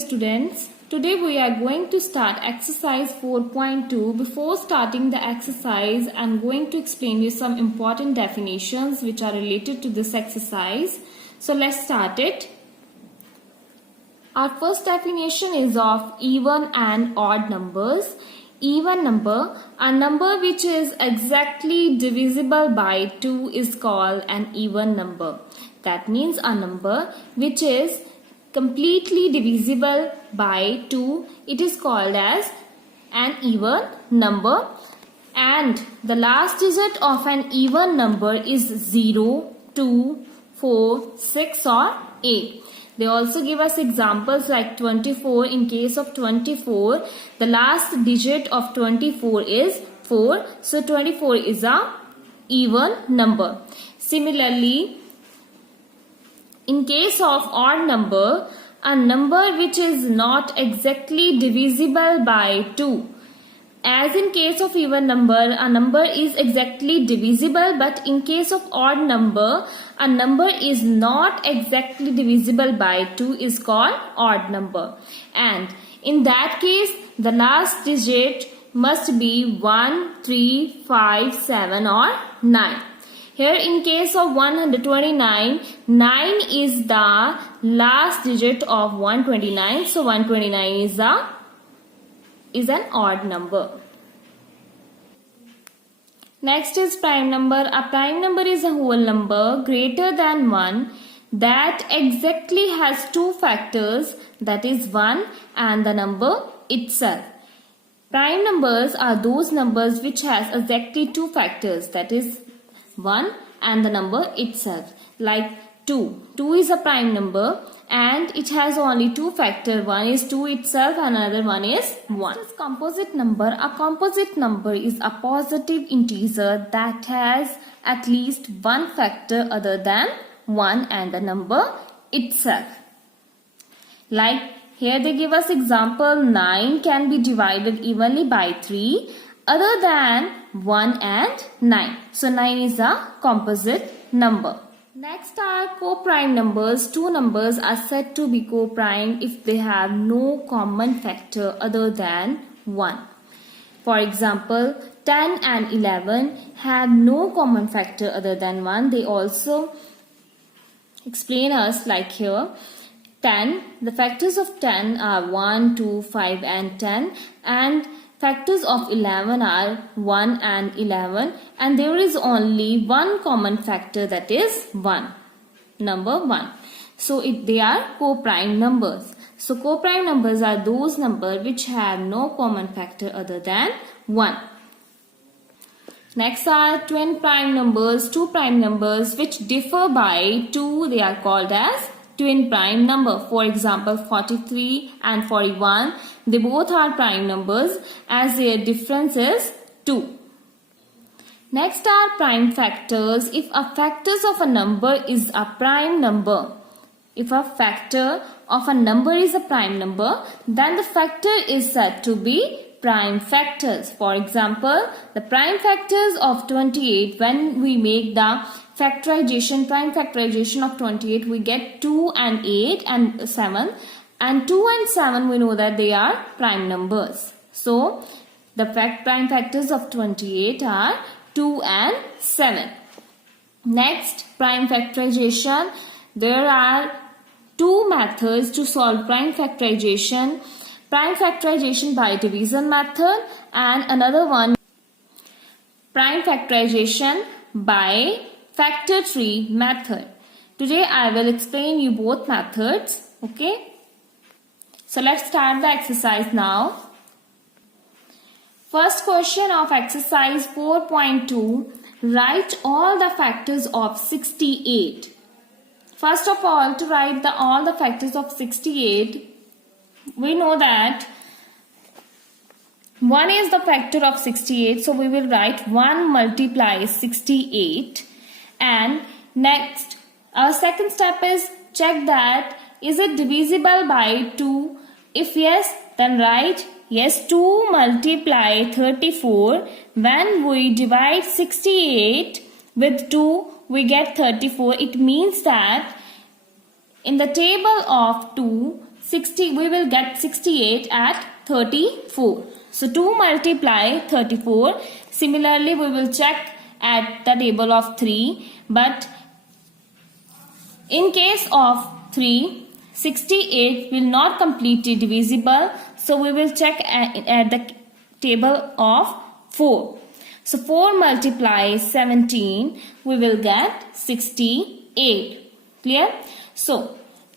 students. Today we are going to start exercise 4.2. Before starting the exercise, I am going to explain you some important definitions which are related to this exercise. So let's start it. Our first definition is of even and odd numbers. Even number, a number which is exactly divisible by 2 is called an even number. That means a number which is completely divisible by 2, it is called as an even number. And the last digit of an even number is 0, 2, 4, 6 or 8. They also give us examples like 24. In case of 24, the last digit of 24 is 4. So 24 is a even number. Similarly, in case of odd number, a number which is not exactly divisible by 2. As in case of even number, a number is exactly divisible, but in case of odd number, a number is not exactly divisible by 2 is called odd number. And in that case, the last digit must be 1, 3, 5, 7 or 9. Here in case of 129, 9 is the last digit of 129. So 129 is an odd number. Next is prime number. A prime number is a whole number greater than 1 that exactly has two factors, that is 1 and the number itself. Prime numbers are those numbers which has exactly two factors, that is 1 and the number itself. Like 2. 2 is a prime number and it has only two factors. One is 2 itself and another one is 1. What is composite number? A composite number is a positive integer that has at least one factor other than 1 and the number itself. Like here they give us example, 9 can be divided evenly by 3 other than 1 and 9. So 9 is a composite number. Next are co-prime numbers. Two numbers are said to be co-prime if they have no common factor other than 1. For example, 10 and 11 have no common factor other than 1. They also explain us like here. 10, the factors of 10 are 1, 2, 5 and 10, and factors of 11 are 1 and 11, and there is only one common factor, that is 1, number 1. So they are co-prime numbers. So co-prime numbers are those numbers which have no common factor other than 1. Next are twin prime numbers. Two prime numbers which differ by 2, they are called as twin prime number. For example, 43 and 41, they both are prime numbers as their difference is 2. Next are prime factors. If a factors of a number is a prime number, if a factor of a number is a prime number, then the factor is said to be prime factors. For example, the prime factors of 28, when we make the factorization, prime factorization of 28, we get 2 and 8 and 7, and 2 and 7 we know that they are prime numbers. So the prime factors of 28 are 2 and 7. Next, prime factorization. There are two methods to solve prime factorization. Prime factorization by division method and another one, prime factorization by factor tree method. Today I will explain you both methods. Okay. So let's start the exercise now. First question of exercise 4.2. Write all the factors of 68. First of all, to write all the factors of 68, we know that 1 is the factor of 68. So we will write 1 multiplies 68. And next, our second step is check that is it divisible by 2. If yes, then write yes, 2 multiply 34. When we divide 68 with 2, we get 34. It means that in the table of 2, 60, we will get 68 at 34. So 2 multiply 34. Similarly, we will check at the table of 3. But in case of 3, 68 will not completely divisible. So we will check at the table of 4. So 4 multiply 17, we will get 68. Clear? So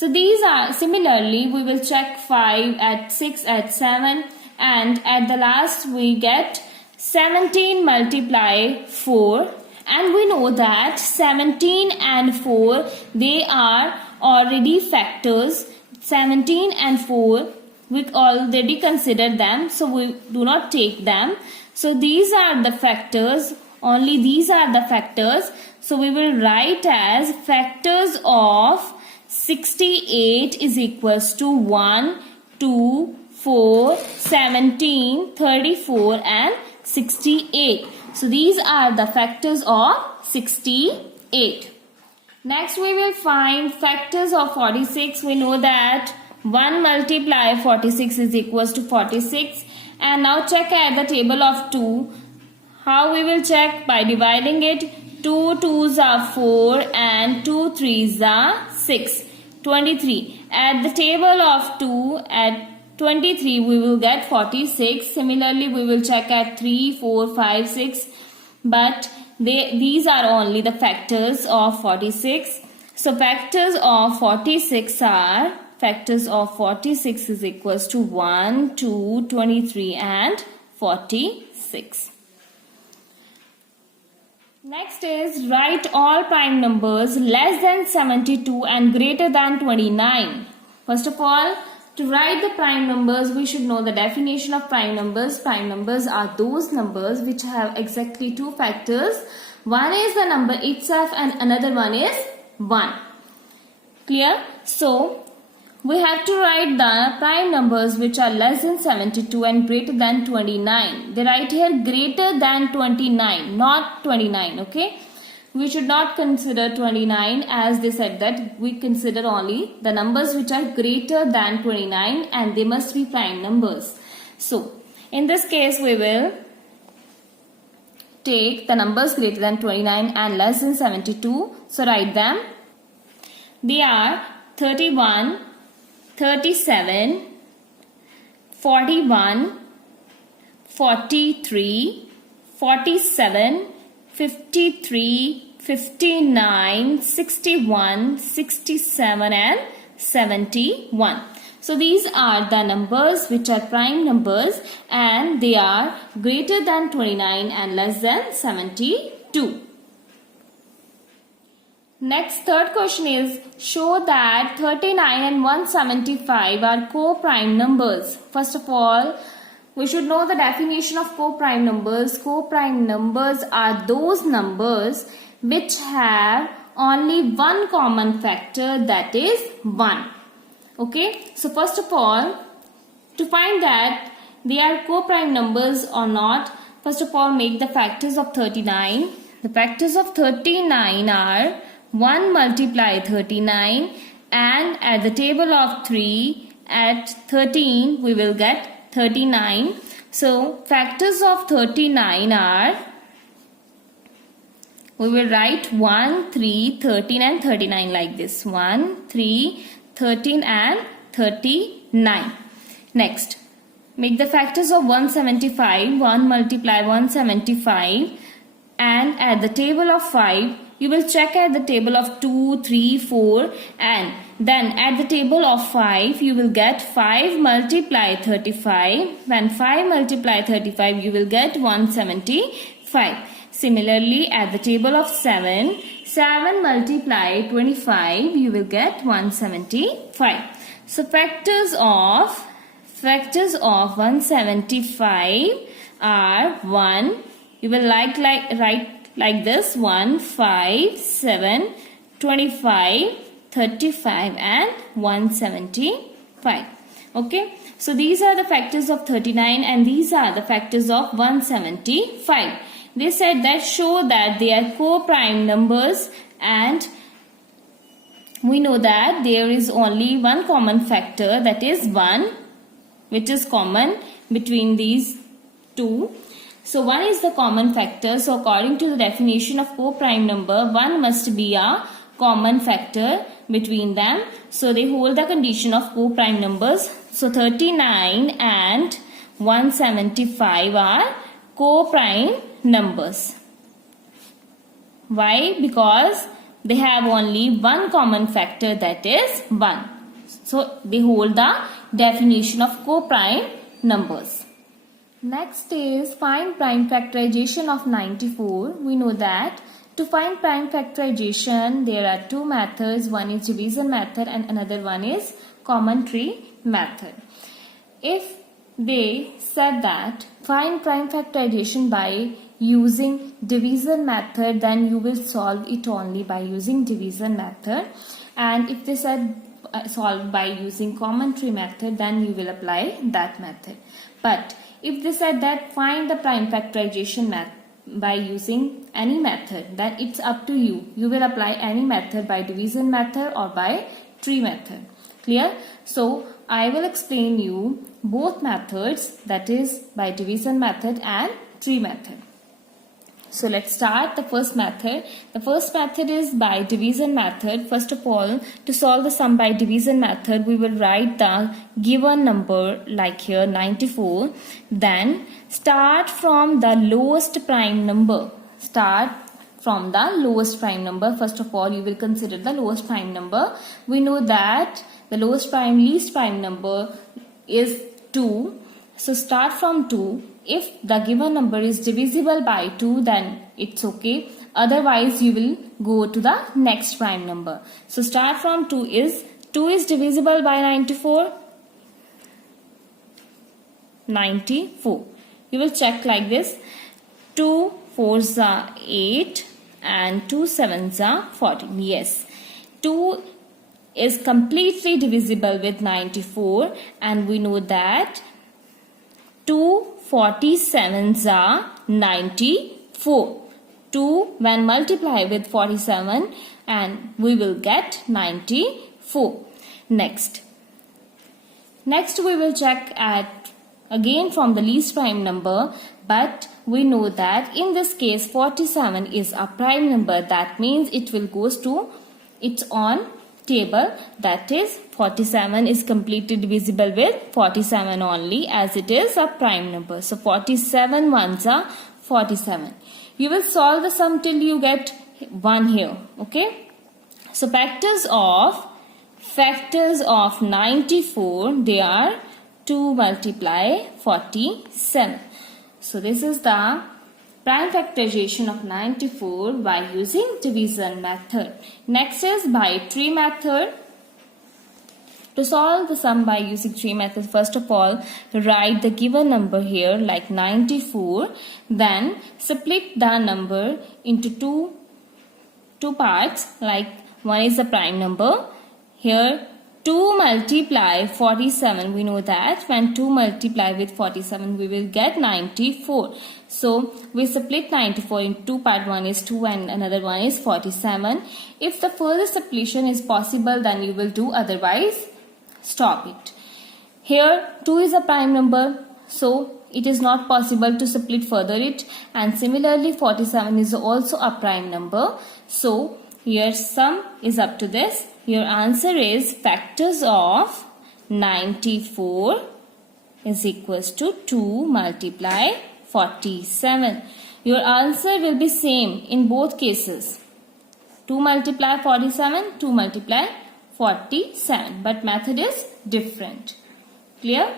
these are, similarly we will check 5 at 6 at 7, and at the last we get 17 multiply 4, and we know that 17 and 4, they are already factors. 17 and 4 we already consider them, so we do not take them. So these are the factors, only these are the factors. So we will write as factors of 68 is equals to 1, 2, 4, 17, 34 and 68. So these are the factors of 68. Next we will find factors of 46. We know that 1 multiply 46 is equals to 46. And now check at the table of 2. How we will check? By dividing it. 2 2s are 4 and 2 3s are 6. 23. At the table of 2, at 23 we will get 46. Similarly we will check at 3, 4, 5, 6. But these are only the factors of 46. So factors of 46 are, factors of 46 is equals to 1, 2, 23 and 46. Next is write all prime numbers less than 72 and greater than 29. First of all, to write the prime numbers, we should know the definition of prime numbers. Prime numbers are those numbers which have exactly two factors. One is the number itself and another one is 1. Clear? So we have to write the prime numbers which are less than 72 and greater than 29. They write here greater than 29, not 29, okay? We should not consider 29, as they said that we consider only the numbers which are greater than 29 and they must be prime numbers. So in this case we will take the numbers greater than 29 and less than 72. So write them. They are 31, 37, 41, 43, 47, 53, 59, 61, 67 and 71. So these are the numbers which are prime numbers and they are greater than 29 and less than 72. Next, third question is, show that 39 and 175 are co-prime numbers. First of all, we should know the definition of co-prime numbers. Co-prime numbers are those numbers which have only one common factor, that is 1. Okay, so first of all, to find that they are co-prime numbers or not, first of all make the factors of 39. The factors of 39 are 1 multiply 39, and at the table of 3 at 13 we will get 39. So factors of 39 are, we will write 1, 3, 13 and 39 like this. 1, 3, 13 and 39. Next, make the factors of 175. 1 multiply 175, and at the table of 5 you will check at the table of 2, 3, 4 and then at the table of 5 you will get 5 multiply 35. When 5 multiply 35 you will get 175. Similarly at the table of 7, 7 multiply 25 you will get 175. So factors of 175 are 1. You will write like this: 1, 5, 7, 25, 35 and 175. Okay, so these are the factors of 39 and these are the factors of 175. They said that show that they are co-prime numbers and we know that there is only one common factor, that is 1, which is common between these two. So 1 is the common factor. So according to the definition of co-prime number, 1 must be a common factor between them. So they hold the condition of co-prime numbers. So 39 and 175 are co-prime numbers. Why? Because they have only one common factor, that is 1. So they hold the definition of co-prime numbers. Next is find prime factorization of 94. We know that to find prime factorization there are two methods. One is division method and another one is common tree method. If they said that find prime factorization by using division method, then you will solve it only by using division method. And if they said solve by using common tree method, then you will apply that method. But if they said that find the prime factorization by using any method, then it's up to you. You will apply any method, by division method or by tree method. Clear? So I will explain you both methods, that is by division method and tree method. So let's start the first method. The first method is by division method. First of all, to solve the sum by division method, we will write the given number like here 94. Then start from the lowest prime number. Start from the lowest prime number. First of all, you will consider the lowest prime number. We know that the lowest prime, least prime number is 2. So start from 2. If the given number is divisible by 2, then it's okay. Otherwise, you will go to the next prime number. So start from 2 is divisible by 94. 94. You will check like this. 2 4s are 8 and 2 7s are 14. Yes. 2 is completely divisible with 94, and we know that 2 47s are 94. 2 when multiplied with 47 and we will get 94. Next we will check at again from the least prime number, but we know that in this case 47 is a prime number. That means it will goes to its own table, that is 47 is completely divisible with 47 only, as it is a prime number. So 47 ones are 47. You will solve the sum till you get 1 here. Okay. So factors of 94, they are 2 multiply 47. So this is the prime factorization of 94 by using division method. Next is by tree method. To solve the sum by using tree method, first of all, write the given number here like 94. Then split the number into two parts, like one is the prime number. Here 2 multiply 47. We know that when 2 multiply with 47, we will get 94. So we split 94 in two parts. One is 2 and another one is 47. If the further subtraction is possible, then you will do, otherwise stop it. Here 2 is a prime number, so it is not possible to split further it, and similarly 47 is also a prime number. So your sum is up to this. Your answer is factors of 94 is equals to 2 multiply 47. Your answer will be same in both cases. 2 multiply 47, 2 multiply 47, but method is different. Clear?